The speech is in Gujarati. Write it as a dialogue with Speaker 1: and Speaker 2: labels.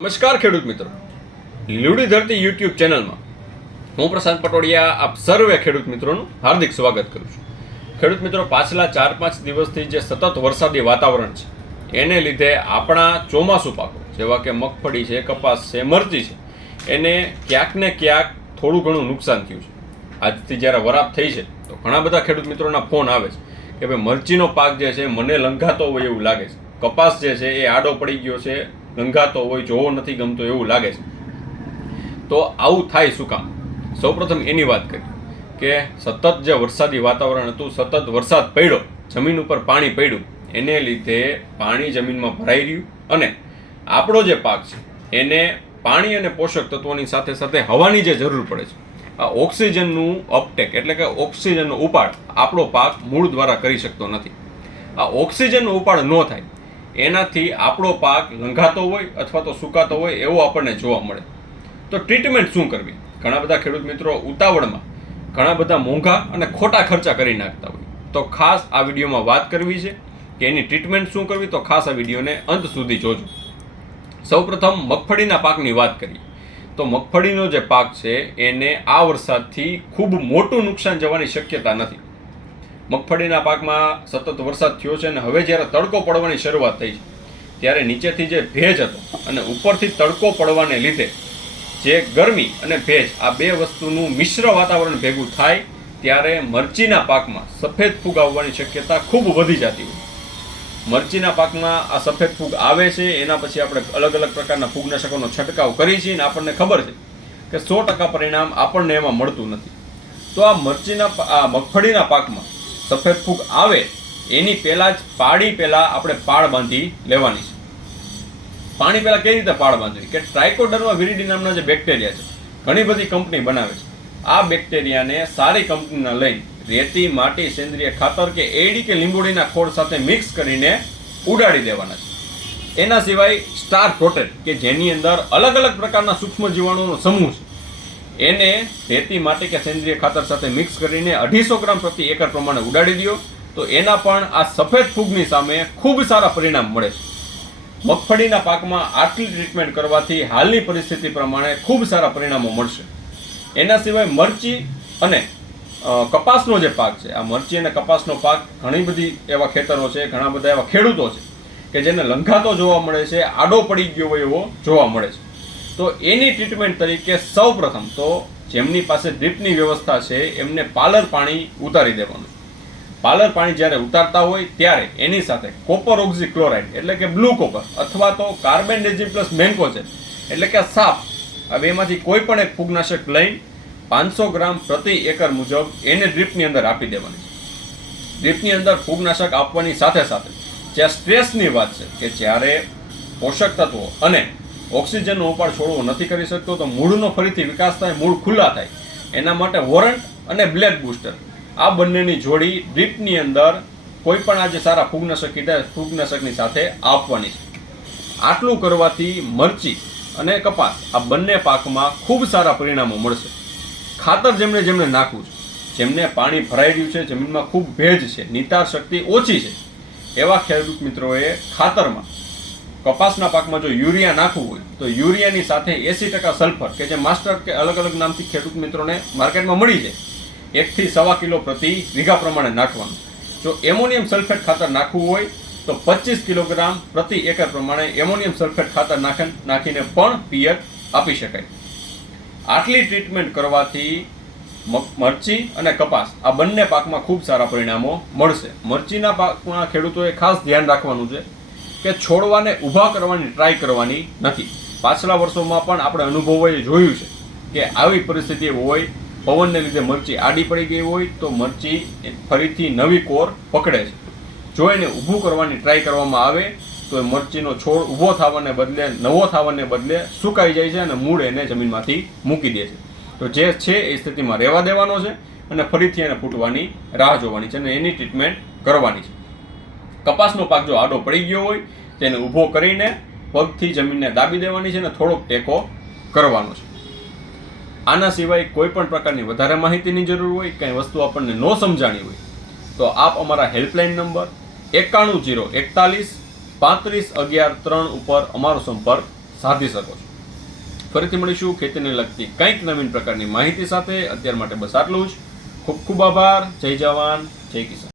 Speaker 1: નમસ્કાર ખેડૂત મિત્રો. લીડી ધરતી યુટ્યુબ ચેનલમાં હું પ્રશાંત પટોડિયા, આપ સર્વે ખેડૂત મિત્રોનું હાર્દિક સ્વાગત કરું છું. ખેડૂત મિત્રો, પાછલા ચાર પાંચ દિવસથી જે સતત વરસાદી વાતાવરણ છે, એને લીધે આપણા ચોમાસુ પાકો, જેવા કે મગફળી છે, કપાસ છે, મરચી છે, એને ક્યાંક ને ક્યાંક થોડું ઘણું નુકસાન થયું છે. આજથી જ્યારે વરાપ થઈ છે, તો ઘણા બધા ખેડૂત મિત્રોના ફોન આવે છે કે ભાઈ મરચીનો પાક જે છે, મને લંઘાતો હોય એવું લાગે છે. કપાસ જે છે, એ આડો પડી ગયો છે લંઘાતો હોય, જોવો નથી ગમતો એવું લાગે છે. તો આવું થાય શું કામ? સૌપ્રથમ એની વાત કરી કે સતત જે વરસાદી વાતાવરણ હતું, સતત વરસાદ પડ્યો, જમીન ઉપર પાણી પડ્યું, એને લીધે પાણી જમીનમાં ભરાઈ રહ્યું અને આપણો જે પાક છે, એને પાણી અને પોષક તત્વોની સાથે સાથે હવાની જે જરૂર પડે છે. આ ઓક્સિજનનું અપટેક એટલે કે ઓક્સિજનનો ઉપાડ આપણો પાક મૂળ દ્વારા કરી શકતો નથી. આ ઓક્સિજનનો ઉપાડ ન થાય. એનાથી આપણો પાક લંઘાતો હોય અથવા તો સુકાતો હોય એવો આપણને જોવા મળે. તો ટ્રીટમેન્ટ શું કરવી? ઘણા બધા ખેડૂત મિત્રો ઉતાવળમાં ઘણા બધા મોંઘા અને ખોટા ખર્ચા કરી નાખતા હોય. તો ખાસ આ વિડીયોમાં વાત કરવી છે કે એની ટ્રીટમેન્ટ શું કરવી? તો ખાસ આ વિડીયોને અંત સુધી જોજો. સૌપ્રથમ મગફળીના પાકની વાત કરીએ. તો મગફળીનો જે પાક છે એને આ વરસાદથી ખૂબ મોટું નુકસાન જવાની શક્યતા નથી. મગફળીના પાકમાં સતત વરસાદ થયો છે અને હવે જ્યારે તડકો પડવાની શરૂઆત થઈ છે, ત્યારે નીચેથી જે ભેજ હતો અને ઉપરથી તડકો પડવાને લીધે જે ગરમી અને ભેજ આ બે વસ્તુનું મિશ્ર વાતાવરણ ભેગું થાય, ત્યારે મરચીના પાકમાં સફેદ ફૂગ આવવાની શક્યતા ખૂબ વધી જતી હોય. મરચીના પાકમાં આ સફેદ ફૂગ આવે છે, એના પછી આપણે અલગ અલગ પ્રકારના ફૂગનાશકોનો છંટકાવ કરીએ છીએ અને આપણને ખબર છે કે સો ટકા પરિણામ આપણને એમાં મળતું નથી. તો આ મરચીના આ મગફળીના પાકમાં સફેદ ફૂગ આવે, એની પહેલાં જ પાડી પહેલાં આપણે પાળ બાંધી લેવાની છે. પાણી પહેલાં કઈ રીતે પાળ બાંધવી? કે ટ્રાઇકોડર્મા વિરિડી નામના જે બેક્ટેરિયા છે, ઘણી બધી કંપની બનાવે છે. આ બેક્ટેરિયાને સારી કંપનીના લઈ રેતી, માટી સેન્દ્રિય ખાતર કે એડી કે લીંબોડીના ખોળ સાથે મિક્સ કરીને ઉડાડી દેવાના છે. એના સિવાય સ્ટાર પ્રોટેટ કે જેની અંદર અલગ અલગ પ્રકારના સૂક્ષ્મ જીવાણુનો સમૂહ છે. એને રેતી માટી કે સેન્દ્રિય ખાતર સાથે મિક્સ કરીને અઢીસો ગ્રામ પ્રતિ એકર પ્રમાણે ઉડાડી દો તો એના પણ આ સફેદ ફૂગની સામે ખૂબ સારા પરિણામ મળે છે. મગફળીના પાકમાં આટલી ટ્રીટમેન્ટ કરવાથી હાલની પરિસ્થિતિ પ્રમાણે ખૂબ સારા પરિણામો મળશે. એના સિવાય મરચી અને કપાસનો જે પાક છે, આ મરચી અને કપાસનો પાક ઘણી બધી એવા ખેતરો છે, ઘણા બધા એવા ખેડૂતો છે, કે જેને લંઘાતો જોવા મળે છે, આડો પડી ગયો હોય એવો જોવા મળે છે. તો એની ટ્રીટમેન્ટ તરીકે સૌ પ્રથમ તો જેમની પાસે ડ્રીપની વ્યવસ્થા છે, એમને પાલર પાણી ઉતારી દેવાનું. પાલર પાણી જ્યારે ઉતારતા હોય ત્યારે એની સાથે કોપર ઓક્સી ક્લોરાઇડ એટલે કે બ્લુ કોપર, અથવા તો કાર્બેન્ડેઝિમ પ્લસ મેન્કોજેન એટલે કે સાપ, આ બેમાંથી કોઈ પણ એક ફૂગનાશક લઈ પાંચસો ગ્રામ પ્રતિ એકર મુજબ એને ડ્રીપની અંદર આપી દેવાની ડ્રીપની અંદર ફૂગનાશક આપવાની સાથે સાથે જ્યાં સ્ટ્રેસની વાત છે કે જ્યારે પોષક તત્વો અને ઓક્સિજનનો ઉપાડ છોડવો નથી કરી શકતો, તો મૂળનો ફરીથી વિકાસ થાય, મૂળ ખુલ્લા થાય. એના માટે વોરંટ અને બ્લેડ બુસ્ટર. આ બંનેની જોડી ડ્રીપની અંદર કોઈ પણ આજે સારા ફૂગનાશક કીધા ફૂગનાશકની સાથે આપવાની છે. આટલું કરવાથી મરચી અને કપાસ આ બંને પાકમાં ખૂબ સારા પરિણામો મળશે. ખાતર જેમણે જેમણે નાખવું છે, જેમને પાણી ભરાઈ રહ્યું છે, જમીનમાં ખૂબ ભેજ છે, નિતાર શક્તિ ઓછી છે. એવા ખેડૂત મિત્રોએ ખાતરમાં કપાસના પાકમાં જો યુરિયા નાખવું હોય, તો યુરિયાની સાથે એસી ટકા સલ્ફર કે જે માસ્ટર કે અલગ અલગ નામથી ખેડૂત મિત્રોને માર્કેટમાં મળી જાય, એકથી સવા કિલો પ્રતિ વીઘા પ્રમાણે નાખવાનું. જો એમોનિયમ સલ્ફેટ ખાતર નાખવું હોય, તો પચીસ કિલોગ્રામ પ્રતિ એકર પ્રમાણે એમોનિયમ સલ્ફેટ ખાતર નાખે નાખીને પણ પિયત આપી શકાય. આટલી ટ્રીટમેન્ટ કરવાથી મરચી અને કપાસ આ બંને પાકમાં ખૂબ સારા પરિણામો મળશે. મરચીના પાકમાં ખેડૂતોએ ખાસ ધ્યાન રાખવાનું છે. કે છોડવાને ઊભા કરવાની ટ્રાય કરવાની નથી. પાછલા વર્ષોમાં પણ આપણે અનુભવોએ જોયું છે કે આવી પરિસ્થિતિ હોય, પવનને લીધે મરચી આડી પડી ગઈ હોય, તો મરચી ફરીથી નવી કોર પકડે છે. જો એને ઊભું કરવાની ટ્રાય કરવામાં આવે, તો એ મરચીનો છોડ ઊભો થવાને બદલે, નવો થવાને બદલે સુકાઈ જાય છે અને મૂળ એને જમીનમાંથી મૂકી દે છે. તો જે છે એ સ્થિતિમાં રહેવા દેવાનો છે અને ફરીથી એને ફૂટવાની રાહ જોવાની છે અને એની ટ્રીટમેન્ટ કરવાની છે. કપાસનો પાક જો આડો પડી ગયો હોય તેને ઊભો કરીને પગથી જમીનને દાબી દેવાની છે અને થોડોક ટેકો કરવાનો છે. આના સિવાય કોઈ પણ પ્રકારની વધારે માહિતીની જરૂર હોય, કંઈ વસ્તુ આપણને ન સમજાણી હોય, તો આપ અમારા હેલ્પલાઇન નંબર એકાણું જીરો એકતાલીસ પાંત્રીસ અગિયાર ત્રણ ઉપર અમારો સંપર્ક સાધી શકો છો. ફરીથી મળીશું ખેતીને લગતી કંઈક નવીન પ્રકારની માહિતી સાથે. અત્યાર માટે બસ આટલું જ. ખૂબ ખૂબ આભાર. જય જવાન. જય કિસાન.